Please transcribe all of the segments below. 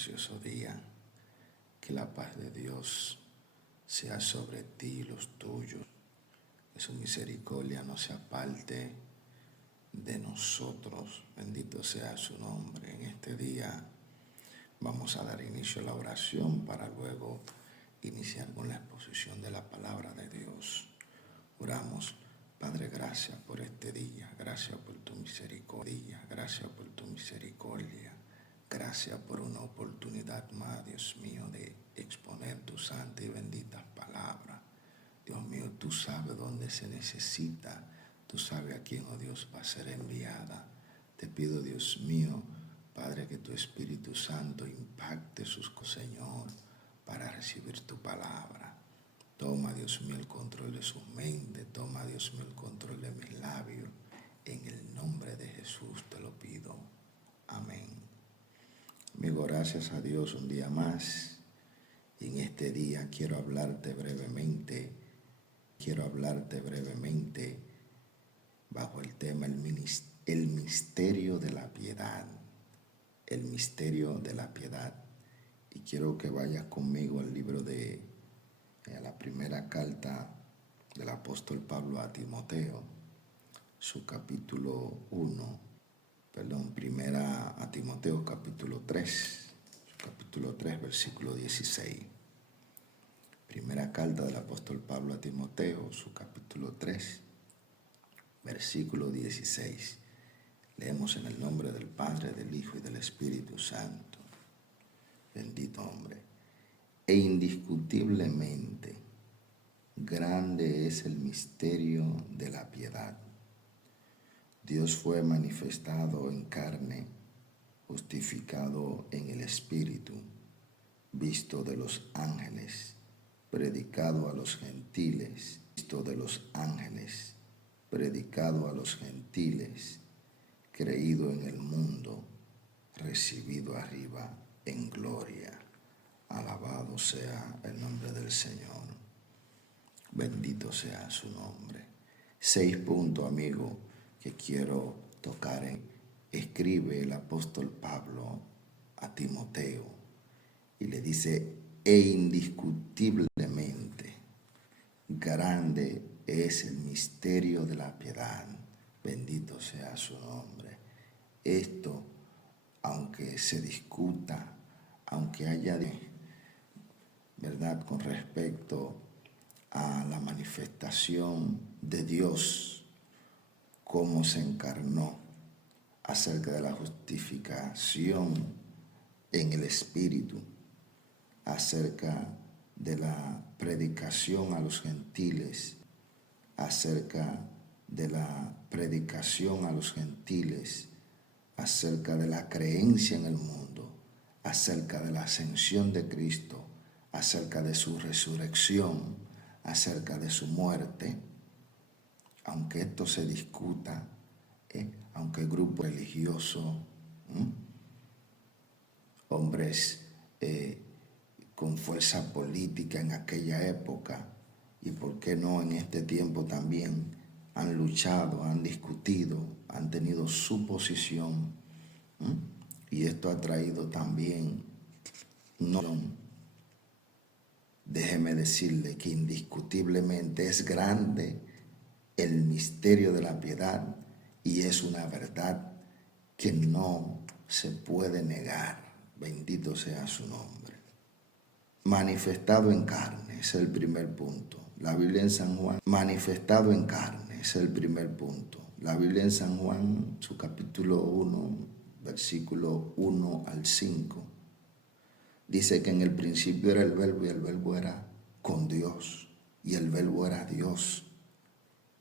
precioso día. Que la paz de Dios sea sobre ti y los tuyos. Que su misericordia no se aparte de nosotros. Bendito sea su nombre. En este día vamos a dar inicio a la oración para luego iniciar con la exposición de la palabra de Dios. Oramos. Padre, gracias por este día, gracias por tu misericordia, gracias por tu misericordia, gracias por una oportunidad más, Dios mío, de exponer tus santas y benditas palabras. Dios mío, tú sabes dónde se necesita, tú sabes a quién, oh Dios, va a ser enviada. Te pido, Dios mío, Padre, que tu Espíritu Santo impacte sus cosas, Señor, para recibir tu palabra. Toma, Dios mío, el control de sus mentes. Toma, Dios mío, el control de mis labios. En el nombre de Jesús te lo pido. Amén. Amigo, gracias a Dios un día más. Y en este día quiero hablarte brevemente bajo el tema el misterio de la piedad. El misterio de la piedad. Y quiero que vayas conmigo al libro de la primera carta del apóstol Pablo a Timoteo, su primera a Timoteo capítulo 3, versículo 16. Primera carta del apóstol Pablo a Timoteo, su capítulo 3, versículo 16. Leemos en el nombre del Padre, del Hijo y del Espíritu Santo. Bendito hombre. E indiscutiblemente grande es el misterio de la piedad. Dios fue manifestado en carne, justificado en el Espíritu, visto de los ángeles, predicado a los gentiles, creído en el mundo, recibido arriba en gloria. Alabado sea el nombre del Señor. Bendito sea su nombre. 6 puntos, amigo, que quiero tocar. Escribe el apóstol Pablo a Timoteo y le dice, e indiscutiblemente grande es el misterio de la piedad. Bendito sea su nombre. Esto, aunque se discuta, aunque haya ¿verdad? Con respecto a la manifestación de Dios, cómo se encarnó, acerca de la justificación en el Espíritu, acerca de la predicación a los gentiles, acerca de la creencia en el mundo, acerca de la ascensión de Cristo, acerca de su resurrección, acerca de su muerte. Aunque esto se discuta, aunque el grupo religioso, hombres con fuerza política en aquella época, y por qué no en este tiempo también, han luchado, han discutido, han tenido su posición, y esto ha traído también Déjeme decirle que indiscutiblemente es grande el misterio de la piedad y es una verdad que no se puede negar. Bendito sea su nombre. Manifestado en carne es el primer punto. La Biblia en San Juan, manifestado en carne es el primer punto. La Biblia en San Juan, su capítulo 1, versículo 1 al 5. Dice que en el principio era el verbo y el verbo era con Dios y el verbo era Dios.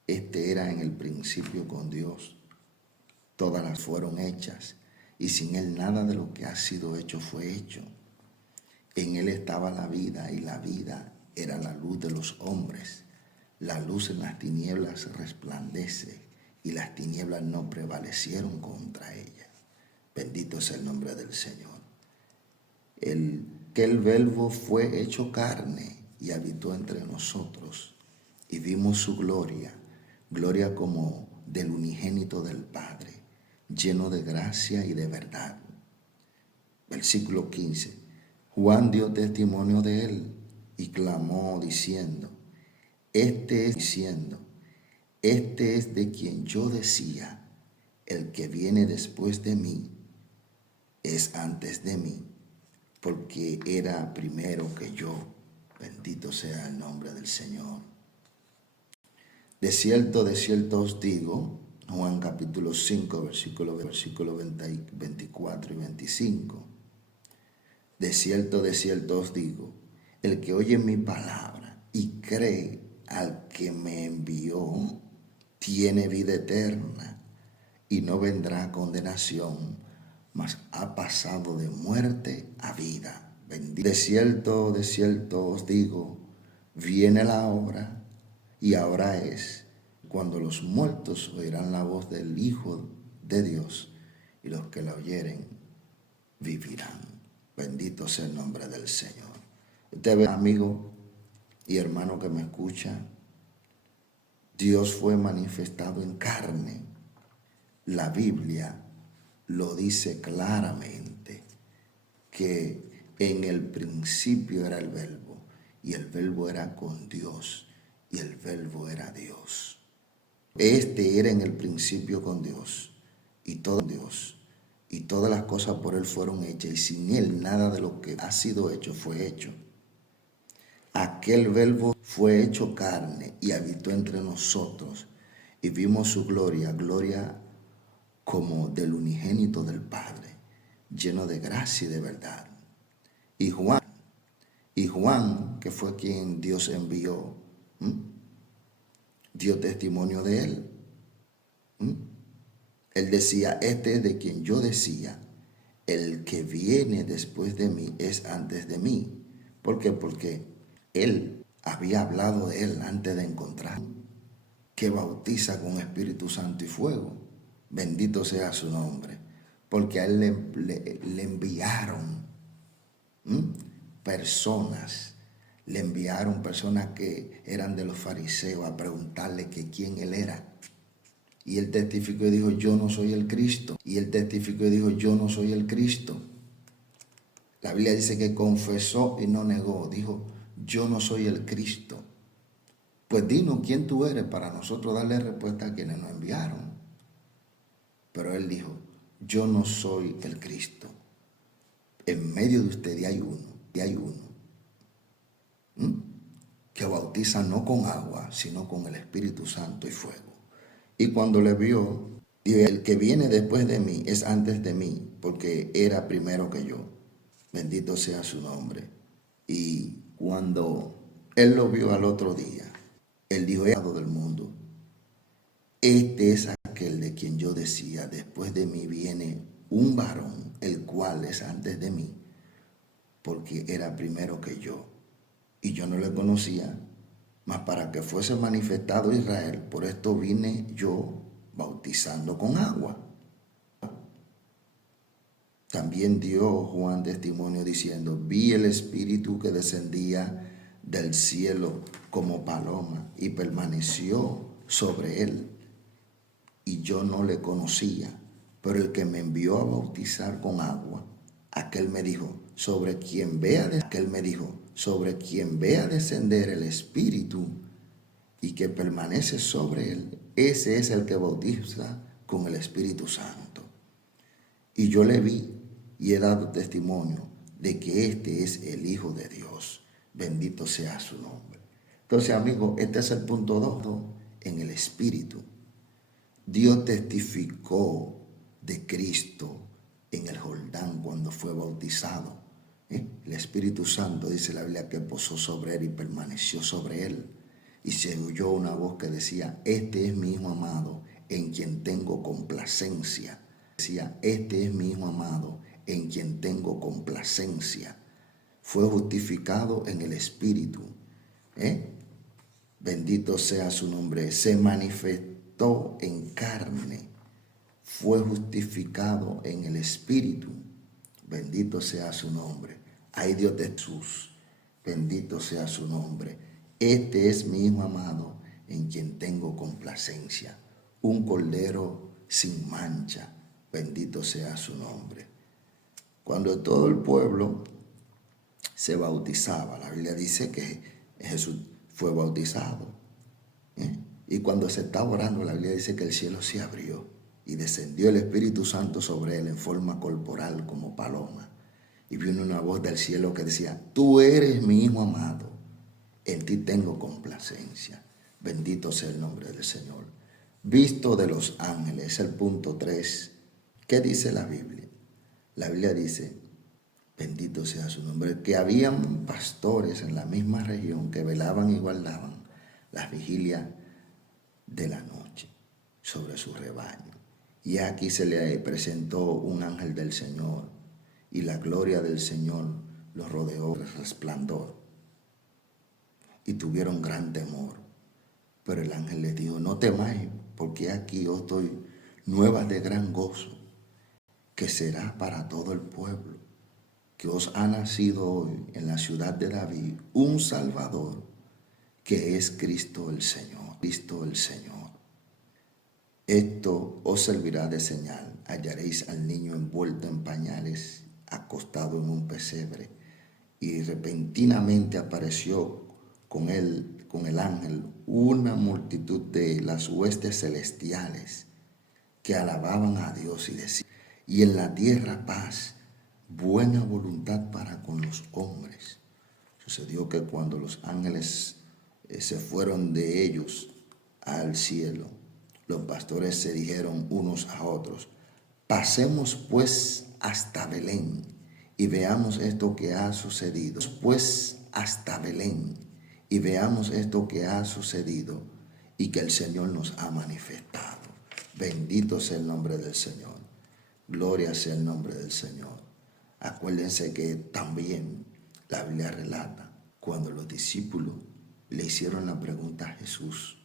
Este era en el principio con Dios. Todas las fueron hechas y sin Él nada de lo que ha sido hecho fue hecho. En Él estaba la vida y la vida era la luz de los hombres. La luz en las tinieblas resplandece y las tinieblas no prevalecieron contra ella. Bendito sea el nombre del Señor. El verbo fue hecho carne y habitó entre nosotros y vimos su gloria como del unigénito del Padre, lleno de gracia y de verdad. Versículo 15. Juan dio testimonio de él y clamó diciendo, este es de quien yo decía, el que viene después de mí es antes de mí, porque era primero que yo. Bendito sea el nombre del Señor. De cierto os digo, Juan capítulo 5, versículo 24 y 25. De cierto os digo, el que oye mi palabra y cree al que me envió, tiene vida eterna y no vendrá a condenación, mas ha pasado de muerte a vida. Bendito. De cierto os digo, viene la hora, y ahora es, cuando los muertos oirán la voz del Hijo de Dios, y los que la oyeren vivirán. Bendito sea el nombre del Señor. Usted ve, amigo y hermano que me escucha, Dios fue manifestado en carne. La Biblia lo dice claramente, que en el principio era el Verbo, y el Verbo era con Dios, y el Verbo era Dios. Este era en el principio con Dios, y todas las cosas por Él fueron hechas, y sin Él nada de lo que ha sido hecho fue hecho. Aquel Verbo fue hecho carne y habitó entre nosotros, y vimos su gloria, gloria como del unigénito del Padre, lleno de gracia y de verdad. Y Juan, que fue quien Dios envió, dio testimonio de él. Él decía, este es de quien yo decía, el que viene después de mí es antes de mí. ¿Por qué? Porque él había hablado de él antes de encontrar, que bautiza con Espíritu Santo y fuego. Bendito sea su nombre. Porque a él le enviaron personas. Le enviaron personas que eran de los fariseos a preguntarle que quién él era. Y él testificó y dijo, yo no soy el Cristo. Y él testificó y dijo, yo no soy el Cristo. La Biblia dice que confesó y no negó. Dijo, yo no soy el Cristo. Pues dinos quién tú eres para nosotros darle respuesta a quienes nos enviaron. Pero él dijo, yo no soy el Cristo. En medio de ustedes hay uno que bautiza no con agua, sino con el Espíritu Santo y fuego. Y cuando le vio, dijo, el que viene después de mí es antes de mí, porque era primero que yo. Bendito sea su nombre. Y cuando él lo vio al otro día, él dijo, del mundo, este es aquel de quien yo decía, después de mí viene un varón, el cual es antes de mí, porque era primero que yo. Y yo no le conocía, mas para que fuese manifestado Israel, por esto vine yo bautizando con agua. También dio Juan testimonio diciendo, vi el Espíritu que descendía del cielo como paloma y permaneció sobre él. Y yo no le conocía, pero el que me envió a bautizar con agua, aquel me dijo, sobre quien vea descender el Espíritu y que permanece sobre él, ese es el que bautiza con el Espíritu Santo. Y yo le vi y he dado testimonio de que este es el Hijo de Dios. Bendito sea su nombre. Entonces, amigos, este es el punto 2 en el Espíritu. Dios testificó de Cristo en el Jordán cuando fue bautizado. El Espíritu Santo, dice la Biblia, que posó sobre él y permaneció sobre él. Y se oyó una voz que decía, este es mi Hijo amado, en quien tengo complacencia. Decía, este es mi Hijo amado, en quien tengo complacencia. Fue justificado en el Espíritu. Bendito sea su nombre. Se manifestó en carne. Fue justificado en el Espíritu. Bendito sea su nombre. Ay Dios de Jesús. Bendito sea su nombre. Este es mi Hijo amado, en quien tengo complacencia. Un cordero sin mancha. Bendito sea su nombre. Cuando todo el pueblo se bautizaba, la Biblia dice que Jesús fue bautizado. Y cuando se estaba orando, la Biblia dice que el cielo se abrió y descendió el Espíritu Santo sobre él en forma corporal como paloma. Y vino una voz del cielo que decía: tú eres mi Hijo amado, en ti tengo complacencia. Bendito sea el nombre del Señor. Visto de los ángeles, es el punto 3. ¿Qué dice la Biblia? La Biblia dice, bendito sea su nombre, que habían pastores en la misma región que velaban y guardaban las vigilias de la noche sobre su rebaño. Y aquí se le presentó un ángel del Señor, y la gloria del Señor los rodeó de resplandor, y tuvieron gran temor. Pero el ángel les dijo: no temáis, porque aquí os doy nuevas de gran gozo, que será para todo el pueblo, que os ha nacido hoy en la ciudad de David un Salvador, que es Cristo el Señor. Cristo el Señor. Esto os servirá de señal: hallaréis al niño envuelto en pañales, acostado en un pesebre. Y repentinamente apareció con el ángel, una multitud de las huestes celestiales que alababan a Dios y decían: y en la tierra paz, buena voluntad para con los hombres. Sucedió que cuando los ángeles se fueron de ellos al cielo, los pastores se dijeron unos a otros: pasemos pues hasta Belén y veamos esto que ha sucedido. Pues hasta Belén y veamos esto que ha sucedido y que el Señor nos ha manifestado. Bendito sea el nombre del Señor. Gloria sea el nombre del Señor. Acuérdense que también la Biblia relata cuando los discípulos le hicieron la pregunta a Jesús: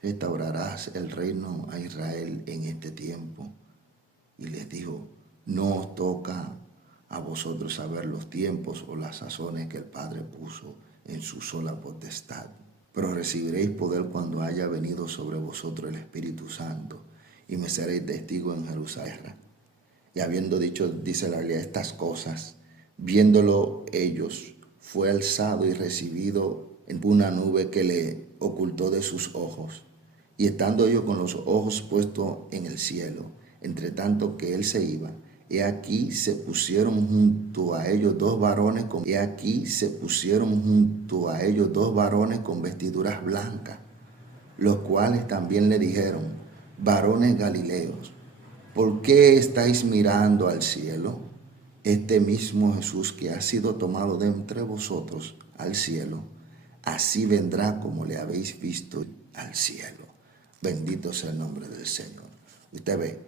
¿restaurarás el reino a Israel en este tiempo? Y les dijo: no os toca a vosotros saber los tiempos o las sazones que el Padre puso en su sola potestad, pero recibiréis poder cuando haya venido sobre vosotros el Espíritu Santo, y me seréis testigos en Jerusalén. Y habiendo dicho, dice la Biblia, estas cosas, viéndolo ellos, fue alzado y recibido en una nube que le ocultó de sus ojos. Y estando ellos con los ojos puestos en el cielo, entre tanto que él se iba, he aquí se pusieron junto a ellos dos varones con vestiduras blancas, los cuales también le dijeron: varones galileos, ¿por qué estáis mirando al cielo? Este mismo Jesús que ha sido tomado de entre vosotros al cielo, así vendrá como le habéis visto al cielo. Bendito sea el nombre del Señor. Usted ve,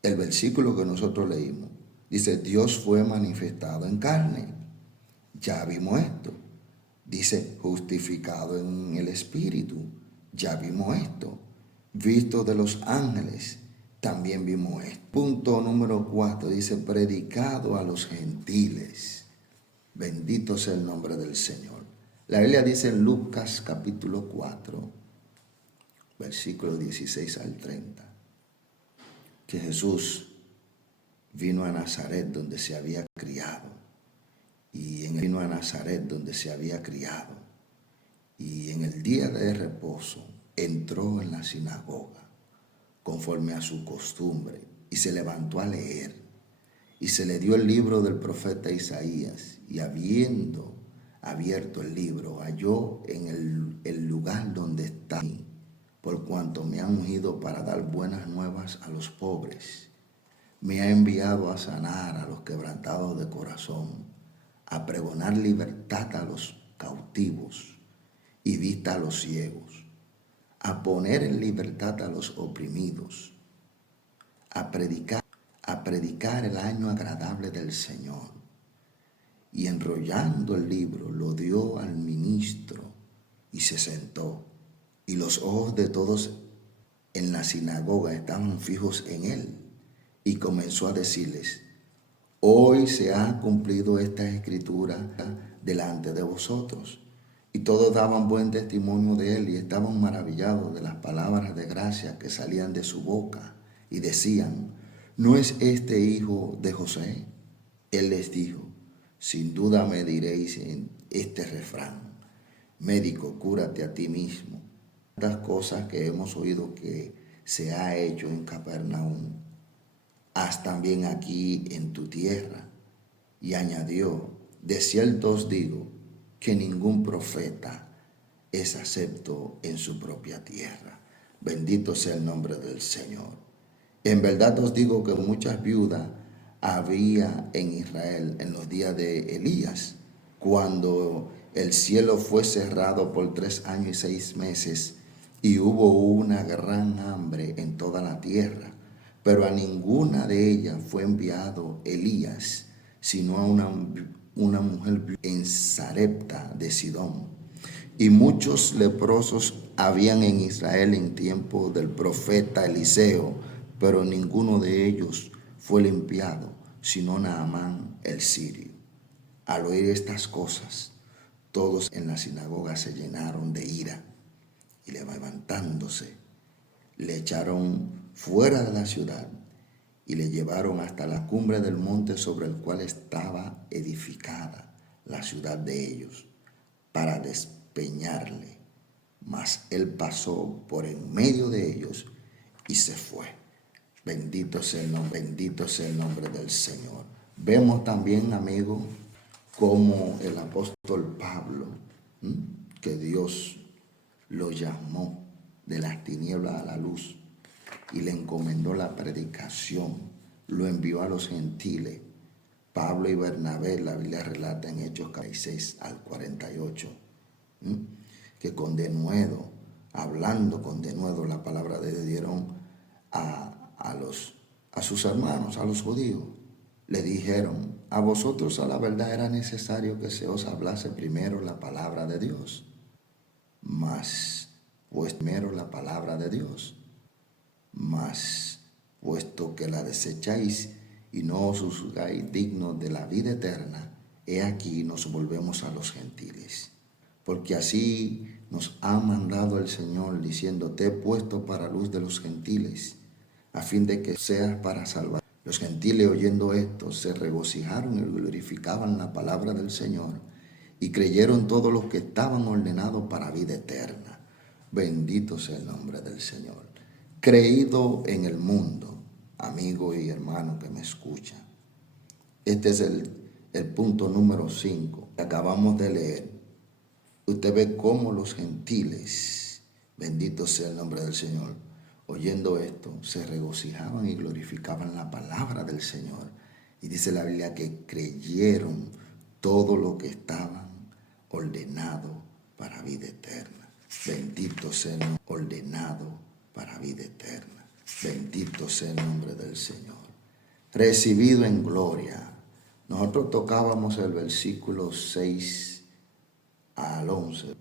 el versículo que nosotros leímos dice: Dios fue manifestado en carne. Ya vimos esto. Dice: justificado en el Espíritu. Ya vimos esto. Visto de los ángeles. También vimos esto. Punto número 4 dice: predicado a los gentiles. Bendito sea el nombre del Señor. La Biblia dice en Lucas capítulo 4, versículo 16 al 30, que Jesús vino a Nazaret donde se había criado. Y en el día de reposo entró en la sinagoga conforme a su costumbre y se levantó a leer. Y se le dio el libro del profeta Isaías, y habiendo abierto el libro, halló en el lugar donde está, por cuanto me ha ungido para dar buenas nuevas a los pobres. Me ha enviado a sanar a los quebrantados de corazón, a pregonar libertad a los cautivos y vista a los ciegos, a poner en libertad a los oprimidos, a predicar el año agradable del Señor. Y enrollando el libro, lo dio al ministro y se sentó. Y los ojos de todos en la sinagoga estaban fijos en él. Y comenzó a decirles: hoy se ha cumplido esta escritura delante de vosotros. Y todos daban buen testimonio de él y estaban maravillados de las palabras de gracia que salían de su boca. Y decían: ¿no es este hijo de José? Él les dijo, sin duda me diréis en este refrán, médico, cúrate a ti mismo. Estas cosas que hemos oído que se ha hecho en Capernaum, haz también aquí en tu tierra. Y añadió, de cierto os digo que ningún profeta es acepto en su propia tierra. Bendito sea el nombre del Señor. En verdad os digo que muchas viudas había en Israel en los días de Elías, cuando el cielo fue cerrado por 3 años y 6 meses y hubo una gran hambre en toda la tierra, pero a ninguna de ellas fue enviado Elías, sino a una mujer en Sarepta de Sidón. Y muchos leprosos habían en Israel en tiempo del profeta Eliseo, pero ninguno de ellos fue limpiado, sino Naamán el sirio. Al oír estas cosas, todos en la sinagoga se llenaron de ira y levantándose, le echaron fuera de la ciudad y le llevaron hasta la cumbre del monte sobre el cual estaba edificada la ciudad de ellos, para despeñarle. Mas él pasó por en medio de ellos y se fue. Bendito sea el nombre del Señor. Vemos también, amigo, como el apóstol Pablo, que Dios lo llamó de las tinieblas a la luz y le encomendó la predicación, lo envió a los gentiles. Pablo y Bernabé, la Biblia relata en Hechos 46 al 48, que con denuedo, hablando con denuedo la palabra de Dios, dieron a sus hermanos, a los judíos. Le dijeron, a vosotros a la verdad era necesario que se os hablase primero la palabra de Dios, mas pues primero la palabra de Dios, mas puesto que la desecháis y no os juzgáis dignos de la vida eterna, he aquí nos volvemos a los gentiles. Porque así nos ha mandado el Señor, diciendo, te he puesto para luz de los gentiles, a fin de que seas para salvar. Los gentiles, oyendo esto, se regocijaron y glorificaban la palabra del Señor, y creyeron todos los que estaban ordenados para vida eterna. Bendito sea el nombre del Señor. Creído en el mundo, amigo y hermano que me escucha. Este es el punto número 5 que acabamos de leer. Usted ve cómo los gentiles, bendito sea el nombre del Señor, oyendo esto, se regocijaban y glorificaban la palabra del Señor. Y dice la Biblia que creyeron todo lo que estaban ordenado para vida eterna. Bendito sea el nombre, ordenado para vida eterna. Bendito sea el nombre del Señor. Recibido en gloria. Nosotros tocábamos el versículo 6 al 11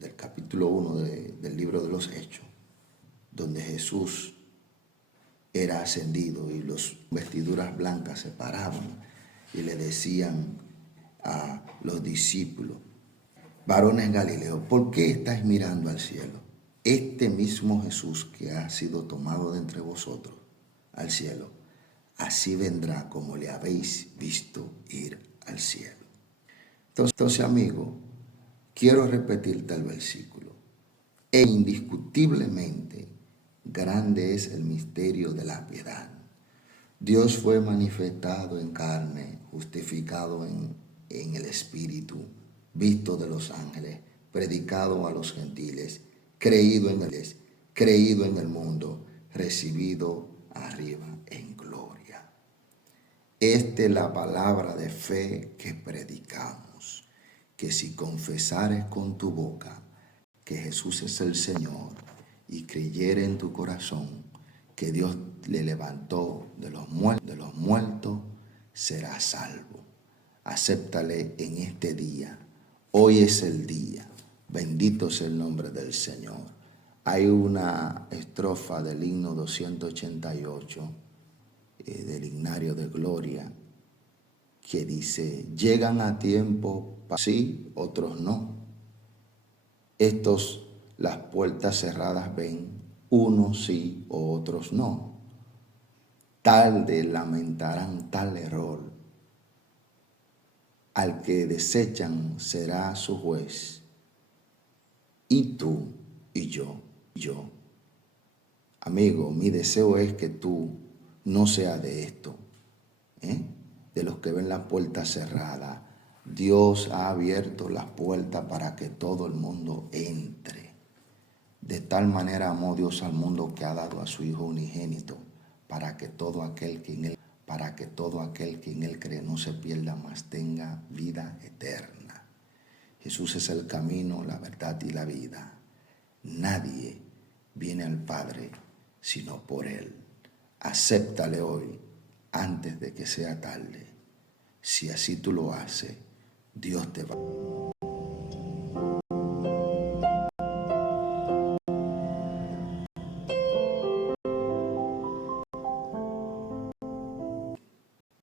del capítulo 1 del libro de los Hechos, donde Jesús era ascendido y las vestiduras blancas se paraban y le decían a los discípulos, varones Galileos, ¿por qué estáis mirando al cielo? Este mismo Jesús que ha sido tomado de entre vosotros al cielo, así vendrá como le habéis visto ir al cielo. Entonces, amigo, quiero repetirte el versículo. E indiscutiblemente grande es el misterio de la piedad. Dios fue manifestado en carne, justificado en el Espíritu, visto de los ángeles, predicado a los gentiles, creído en el mundo, recibido arriba en gloria. Esta es la palabra de fe que predicamos, que si confesares con tu boca que Jesús es el Señor y creyere en tu corazón que Dios le levantó de los muertos, serás salvo. Acéptale en este día. Hoy es el día. Bendito sea el nombre del Señor. Hay una estrofa del himno 288 del himnario de gloria que dice, llegan a tiempo, sí, otros no. Estos las puertas cerradas ven, unos sí o otros no. Tarde lamentarán tal error, al que desechan será su juez. Y tú y yo. Amigo, mi deseo es que tú no seas de esto, de los que ven la puerta cerrada. Dios ha abierto las puertas para que todo el mundo entre. De tal manera amó Dios al mundo que ha dado a su Hijo unigénito, para que todo aquel que en él cree no se pierda, mas tenga vida eterna. Jesús es el camino, la verdad y la vida. Nadie viene al Padre sino por Él. Acéptale hoy antes de que sea tarde. Si así tú lo haces, Dios te va.